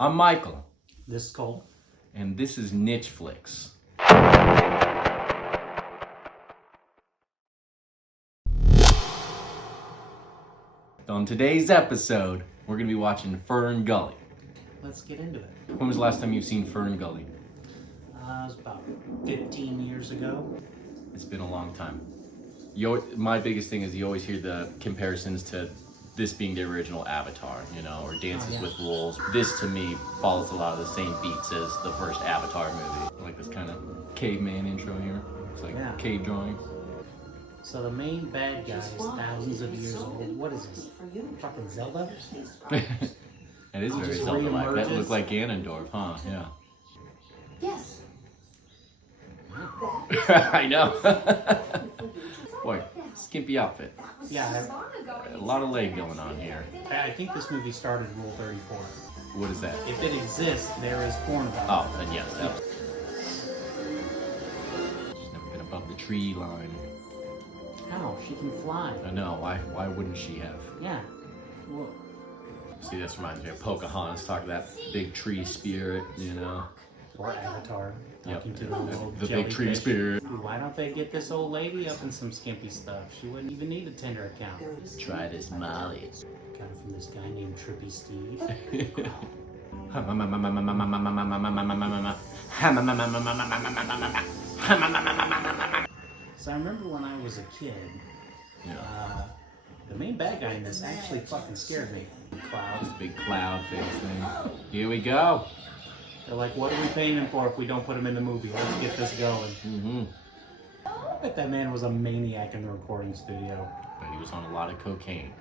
I'm Michael. This is Cole. And this is Niche Flicks. On today's episode, we're going to be watching Ferngully. Let's get into it. When was the last time you've seen Ferngully? It was about 15 years ago. It's been a long time. My biggest thing is you always hear the comparisons to this being the original Avatar, you know, or Dances with Wolves. This, to me, follows a lot of the same beats as the first Avatar movie. Like this kind of caveman intro here. It's like cave drawings. So the main bad guy is thousands of years old. What is this? Fucking Zelda? It is very Zelda-like. That looked like Ganondorf, huh? Yeah. Yes. I know. Boy, skimpy outfit. Yeah. A lot of leg going on here. I think this movie started Rule 34. What is that? If it exists, there is porn about it. Oh, then yes. She's never been above the tree line. How? She can fly. I know. Why wouldn't she have? Yeah. Well, see, this reminds me of Pocahontas, talk that big tree spirit, you know? or Avatar. Yep. To the big tree spirit. Why don't they get this old lady up in some skimpy stuff? She wouldn't even need a Tinder account. Try this Molly. Got it from this guy named Trippy Steve. So I remember when I was a kid, the main bad guy in this actually fucking scared me. Cloud. Big cloud face thing. Here we go. They're like, what are we paying him for if we don't put him in the movie? Let's get this going. Mm-hmm. I bet that man was a maniac in the recording studio. But he was on a lot of cocaine.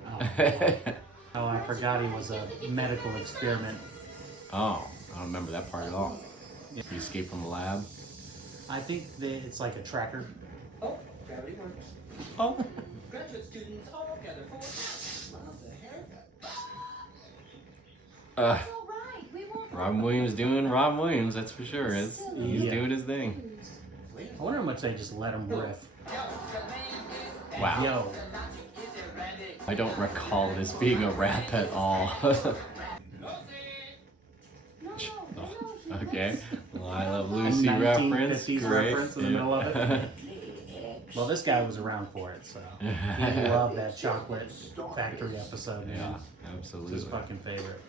Oh, I forgot he was a medical experiment. Oh, I don't remember that part at all. Yeah. He escaped from the lab. I think it's like a tracker. Oh, gravity works. Oh. Graduate students all gather for love the haircut. Robin Williams doing Robin Williams, that's for sure. He's doing his thing. I wonder how much they just let him riff. Wow. Yo. I don't recall this being a rap at all. Okay. Well, I Love Lucy reference. Great. Reference in the middle of it. Well, this guy was around for it, so he loved that chocolate factory episode. Man. Yeah, absolutely. It's his fucking favorite.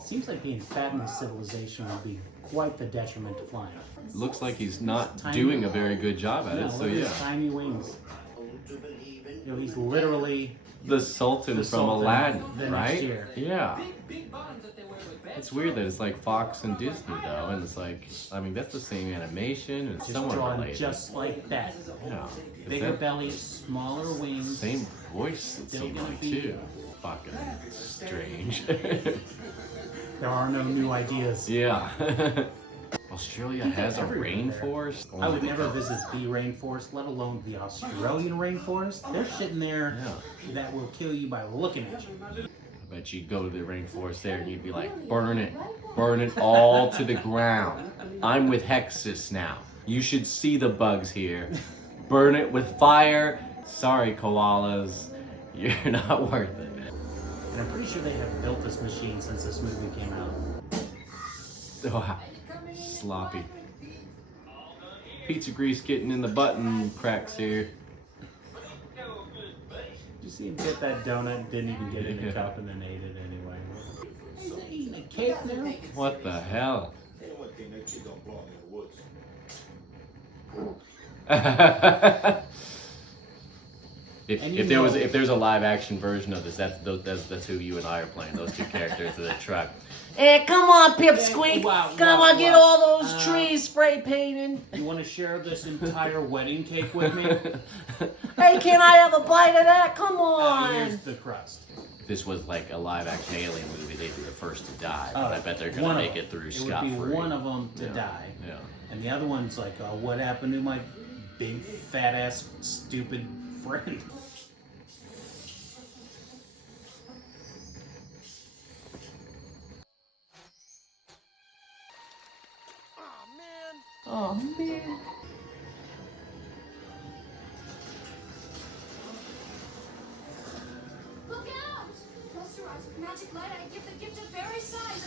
Seems like being fat in this civilization would be quite the detriment to flying. Looks like he's not doing a very good job at it, so look at yeah. his tiny wings. You know, he's literally the Sultan from Aladdin, right? Year. Yeah. It's weird that it's like Fox and Disney though, and it's like, I mean, that's the same animation, and it's somewhat related. Just like that. Yeah. Bigger belly, smaller wings. Same voice, it seems like, too. Fucking strange. There are no new ideas. Yeah. Australia has a rainforest? I would never visit the rainforest, let alone the Australian rainforest. There's shit in there that will kill you by looking at you. I bet you'd go to the rainforest there and you'd be like, burn it all to the ground. I'm with Hexus now. You should see the bugs here. Burn it with fire. Sorry, koalas. You're not worth it. And I'm pretty sure they have built this machine since this movie came out. Oh, sloppy. Pizza grease getting in the button cracks here. Did you see him get that donut and didn't even get it in the cup and then ate it anyway? Is he eating a cake now? What the hell? If there's a live action version of this, that's who you and I are playing. Those two characters in the truck. Hey, come on, Pipsqueak. Come on, get all those trees spray painted. You want to share this entire wedding cake with me? Hey, can I have a bite of that? Come on. Here's the crust. If this was like a live action alien movie, they'd be the first to die. But I bet they're gonna make it through scot-free. It would be one of them to die. Yeah. And the other one's like, what happened to my big, fat-ass, stupid friend? Oh, man. Look out! Close your eyes with magic light. I give the gift of fairy sight.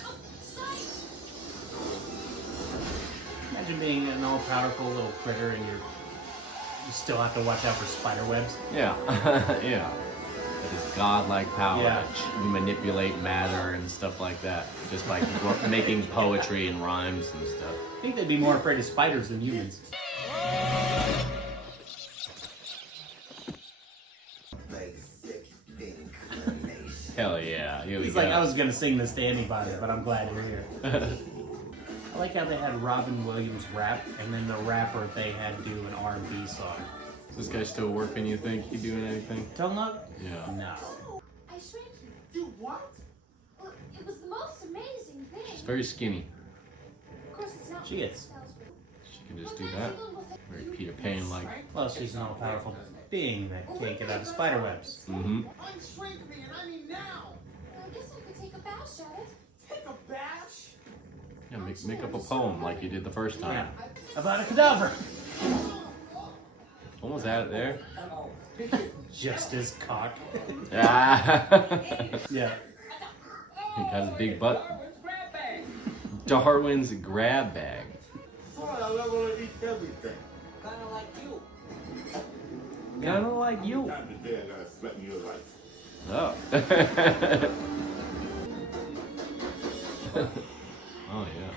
Imagine being an all-powerful little critter and you still have to watch out for spider webs. Yeah, yeah. That is godlike power Yeah. to manipulate matter and stuff like that, just by making poetry and rhymes and stuff. I think they'd be more afraid of spiders than humans. Hell yeah. Here we He's go. like, I was gonna sing this to anybody, but I'm glad you're here. I like how they had Robin Williams rap, and then the rapper they had do an R&B song. Is this guy still working, you think? He doing anything? Tongue up? Yeah. No. I shrank you. You what? Well, it was the most amazing thing. She's very skinny. Of course, it's not. She is. She can just do that. Very Peter Pan-like. Well, she's an all-powerful being that can't get out of spider webs. Mm-hmm. Unshrink me, and I mean now. I guess I could take a bash at it. Take a bash. Yeah, make up a poem like you did the first time. Yeah. About a cadaver. Almost had it there. Just as cock. Ah. Yeah. He got his big butt. Darwin's grab bag. Boy, I love to eat everything. Kinda like you. Kinda like you. Time to dead sweating your life. Oh. Oh yeah.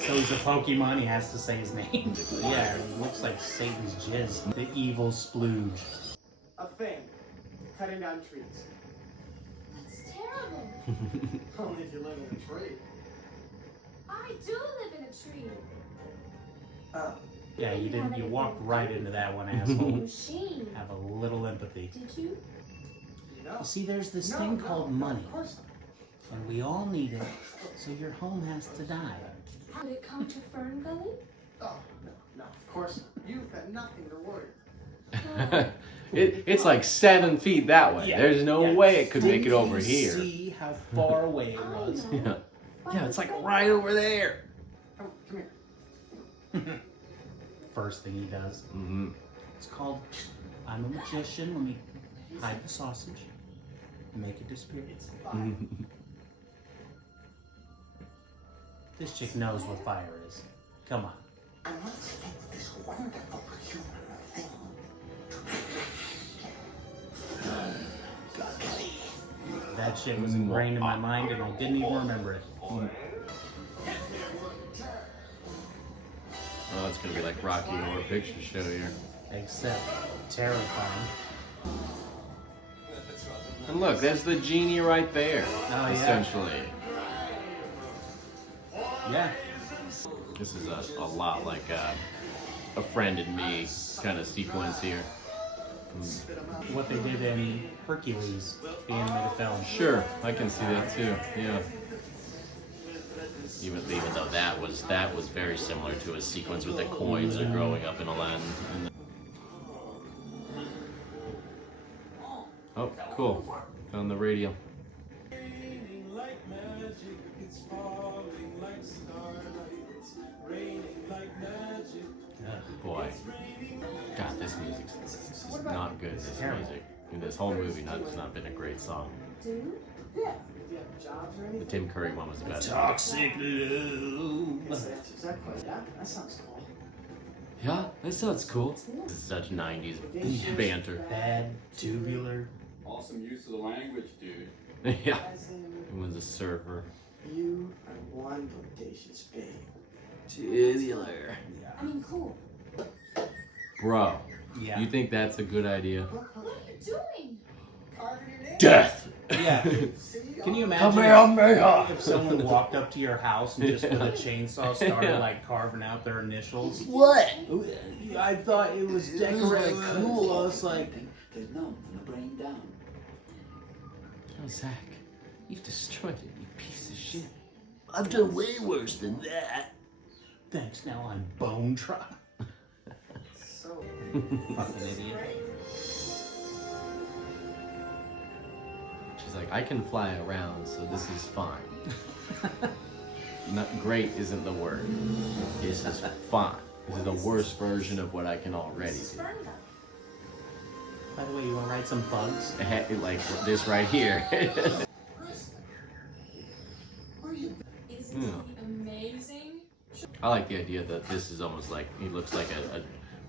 So he's a Pokemon, he has to say his name. Yeah, he looks like Satan's jizz. The evil splooge. A thing. Cutting down trees. That's terrible. Only if you live in a tree. I do live in a tree. Oh. Yeah, you walked right into that one, asshole. Machine. Have a little empathy. Did you? No. You see, there's this No, thing no, called no, money, Of course not. and we all need it, so your home has to die. Would it come to Ferngully? Oh, no, of course not. You've got nothing to worry. It's like 7 feet that way. Yeah. There's no Yeah. way it could make it Didn't over you here. See how far away it I was. know. Yeah. Yeah, it's like right over there. Oh, come here. First thing he does. Mm-hmm. It's called I'm a magician. Let me hide the sausage and make it disappear. It's fine. This chick knows what fire is. Come on. I must take this wonderful human thing to That shit was ingrained in my mind and I didn't even remember it. Oh, it's gonna be like Rocky Horror Picture Show here. Except terrifying. And look, there's the genie right there. Oh, yeah. Essentially. Yeah. This is a lot like a Friend and Me kind of sequence here. What they did in Hercules, the animated film. Sure, I can see that too. Yeah. Even though that was very similar to a sequence with the coins are growing up in Aladdin. Oh, cool. Found the radio. Boy, God, this music is not good. This music, and this whole movie has not been a great song. Do? Yeah. Do you have jobs or The anything? Tim Curry one was the best. Toxic lube. That's exactly. Yeah, that sounds cool. Yeah, that sounds cool. This is such 90s banter. Bad, tubular. Awesome use of the language, dude. Yeah, As in, he was a surfer. you are one bodacious babe. Tubular. I mean, cool. Bro, Yeah. you think that's a good idea? What are you doing? Carving your name? Death! Yeah. See? Can you Come imagine here, if someone walked up to your house and just with a Yeah. chainsaw started Yeah. like carving out their initials? What? I thought it was decorated cool. I was like, To numb the brain down. Oh, Zach, you've destroyed it, you piece of shit. I've done way worse than that. thanks, now I'm bone dry. So, Fucking idiot. She's like, I can fly around, so this is fine. Not great isn't the word. This is fine. This is the worst version of what I can already This is do. Ferngully. By the way, you want to write some bugs? Like this right here. Where you I like the idea that this is almost like he looks like a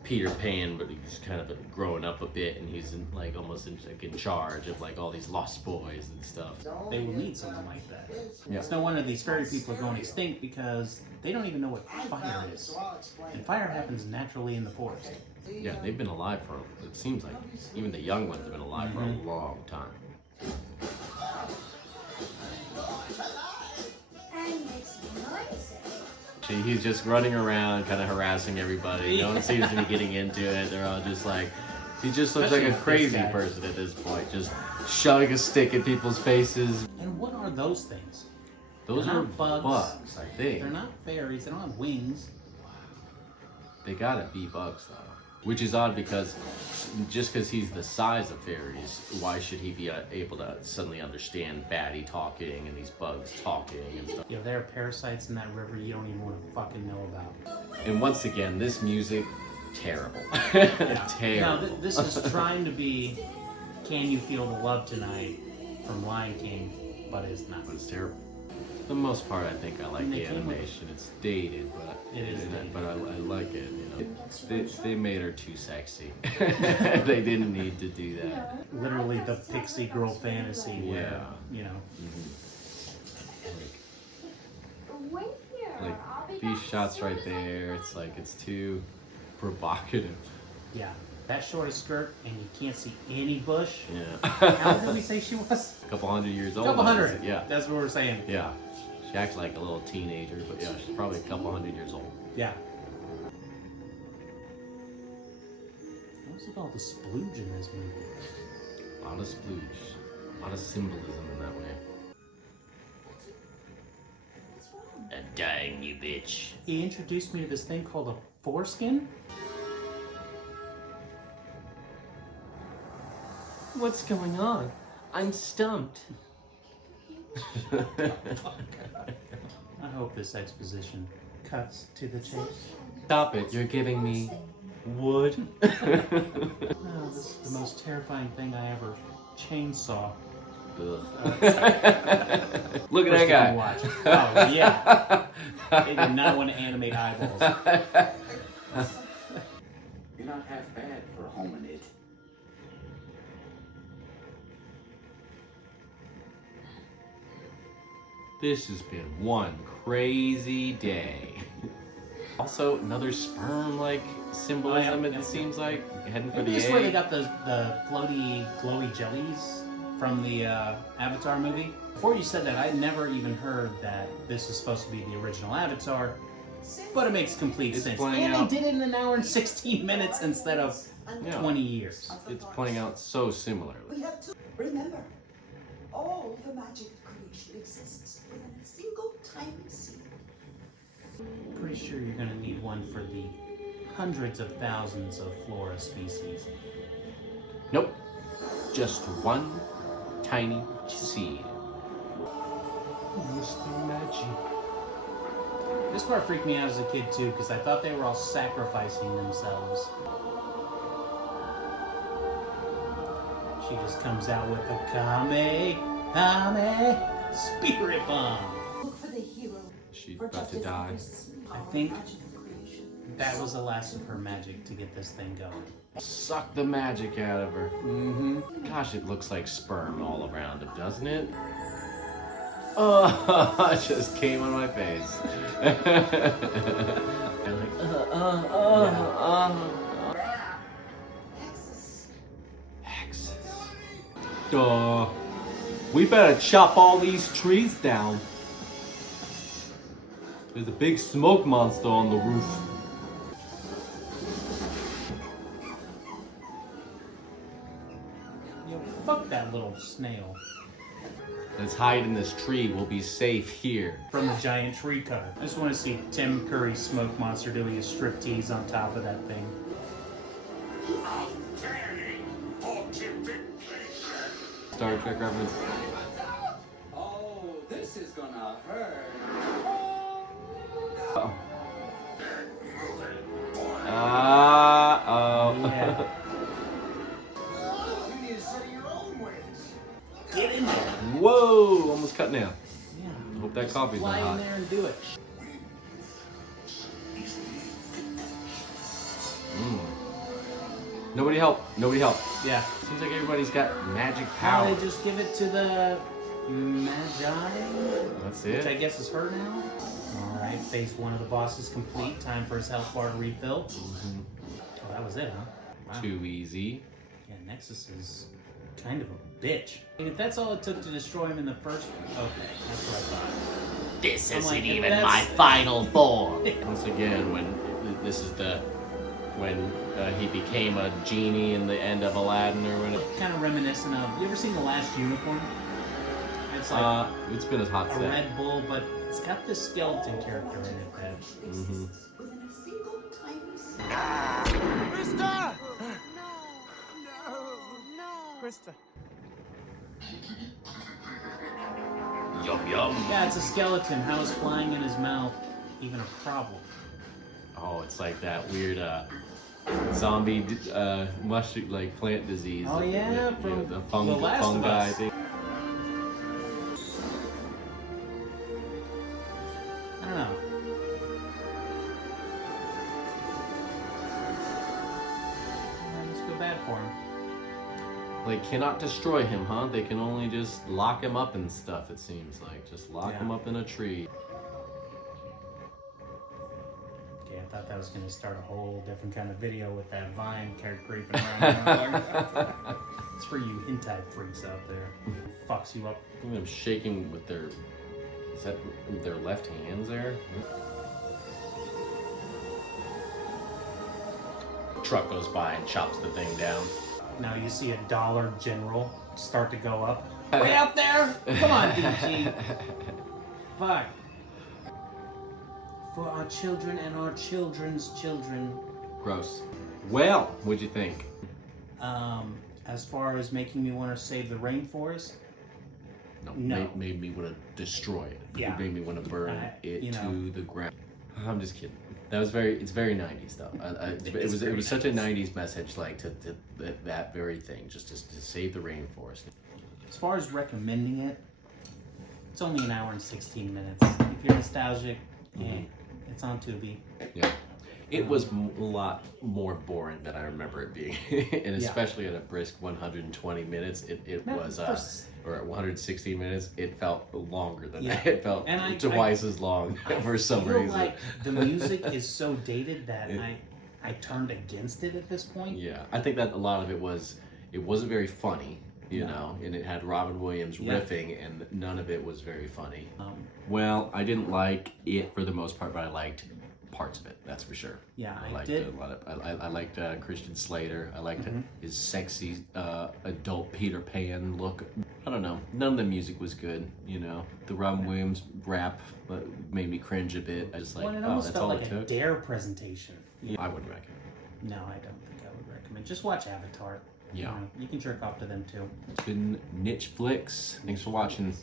Peter Pan, but he's kind of growing up a bit, and he's like almost in charge of like all these lost boys and stuff. They will need someone like that. Yeah. It's no wonder these fairy people are going extinct because they don't even know what fire is. And fire happens naturally in the forest. Yeah, they've been alive for, it seems like, even the young ones have been alive for a long time. See, he's just running around, kind of harassing everybody. No one seems to be getting into it. They're all just like, he just looks like a crazy person at this point, just shoving a stick in people's faces. And what are those things? Those are bugs, I think. They're not fairies, they don't have wings. They gotta be bugs, though. Which is odd because just because he's the size of fairies, why should he be able to suddenly understand Batty talking and these bugs talking and stuff? You know, there are parasites in that river you don't even want to fucking know about. And once again, this music, terrible. Yeah. Terrible. Now, this is trying to be Can You Feel the Love Tonight from Lion King, but it's not. But it's terrible. For the most part, I think I like And the they came with- animation. It's dated, but It is dated. But I like it. You know, they made her too sexy. They didn't need to do that. Literally the pixie girl fantasy where, you know. Like these shots right there, it's like it's too provocative. Yeah. That short skirt and you can't see any bush. Yeah. How old did we say she was? A couple hundred years old. Couple hundred. Yeah. That's what we're saying. Yeah. She acts like a little teenager, but yeah, she's probably a couple hundred years old. Yeah. What's with all the splooge in this movie? A lot of splooge. A lot of symbolism in that way. A dying you bitch. He introduced me to this thing called a foreskin. What's going on? I'm stumped. I hope this exposition cuts to the chase. Stop it, you're giving me wood. Oh, this is the most terrifying thing I ever chainsaw. Look at that guy. Watch. Oh, yeah. They did not want to animate eyeballs. You're not half bad for a hominid. This has been one crazy day. Also, another sperm-like symbolism, it seems like. Heading for Maybe the this egg. is where they got the floaty, glowy jellies from the Avatar movie. Before you said that, I'd never even heard that this is supposed to be the original Avatar, but it makes complete sense. playing And out- they did it in an hour and 16 minutes instead of 20 years. It's playing out so similarly. We have to remember, all the magic of creation exists within a single tiny seed. Pretty sure you're gonna need one for the hundreds of thousands of flora species. Nope. Just one tiny seed. Mr. Magic. This part freaked me out as a kid too, because I thought they were all sacrificing themselves. She just comes out with a Kame spirit bomb. Look for the hero. She's For about to justice die. is I think magic of creation. that was the last of her magic to get this thing going. Suck the magic out of her. Mm-hmm. Gosh, it looks like sperm all around it, doesn't it? Oh, it just came on my face. I'm like, Texas. Hexes. Duh. We better chop all these trees down. There's a big smoke monster on the roof. Yo, fuck that little snail. Let's hide in this tree. We'll be safe here. From the giant tree cutter. I just want to see Tim Curry's smoke monster doing a striptease on top of that thing. Star Trek reference. Oh, this is gonna hurt. Uh-oh. Yeah. You need to set your own ways. Get in there. Whoa! Almost cut now. Yeah. I hope that coffee's not Fly in hot. there and do it. Nobody help. Nobody help. Yeah. Seems like everybody's got magic Now power. they just give it to the Magi, That's which I it. guess is her now. All right, phase 1 of the boss is complete. Time for his health bar to refill. Mm-hmm. Oh, that was it, huh? Wow. Too easy. Yeah, Nexus is kind of a bitch. If that's all it took to destroy him in the first one, okay, that's what I thought. This I'm isn't like, even that's- my final form. Once again, when he became a genie in the end of Aladdin or whatever. Kind of reminiscent of, you ever seen The Last Unicorn? It's like It's been a hot a set. Red Bull, but it's got this skeleton character in it that Mm-hmm. Within a single tiny space. Krista! Krista. Yum yum. yeah, it's a skeleton. How is flying in his mouth even a problem? Oh, it's like that weird zombie mushroom, like plant disease. Oh, yeah, from the The Last of fungi Us. thing. I don't know. I just feel bad for him. Like, cannot destroy him, huh? They can only just lock him up and stuff, it seems like. Just lock Yeah. him up in a tree. Okay, I thought that was going to start a whole different kind of video with that vine creeping around. It's for you hentai freaks out there. Fucks you up. Look at them shaking with their... Is that their left hands there? Truck goes by and chops the thing down. Now you see a Dollar General start to go up. Way out there! Come on, DG. Fuck. For our children and our children's children. Gross. Well, what'd you think? As far as making me want to save the rainforest, No. Made me want to destroy it. Yeah. It made me want to burn it you know. to the ground. I'm just kidding. That was it's very 90s though. It was such a 90s message, like to that very thing, just to save the rainforest. as far as recommending it, it's only an hour and 16 minutes. If you're nostalgic, yeah, it's on Tubi. Yeah. It was a lot more boring than I remember it being, and especially at a brisk 120 minutes, it was, or at 160 minutes, it felt longer than that. It felt And twice as long for some I feel reason. like the music is so dated that I turned against it at this point. Yeah, I think that a lot of it wasn't very funny, you know, and it had Robin Williams riffing, and none of it was very funny. Well, I didn't like it for the most part, but I liked parts of it, that's for sure. Yeah, I liked did. a lot of. I liked Christian Slater. I liked his sexy adult Peter Pan look. I don't know. None of the music was good. You know, the Robin Williams rap made me cringe a bit. I just like, Well, it oh, almost that's felt all like it a took. Dare presentation. I wouldn't recommend. No, I don't think I would recommend. Just watch Avatar. Yeah. You can jerk off to them too. It's been Niche Flicks. Thanks for watching.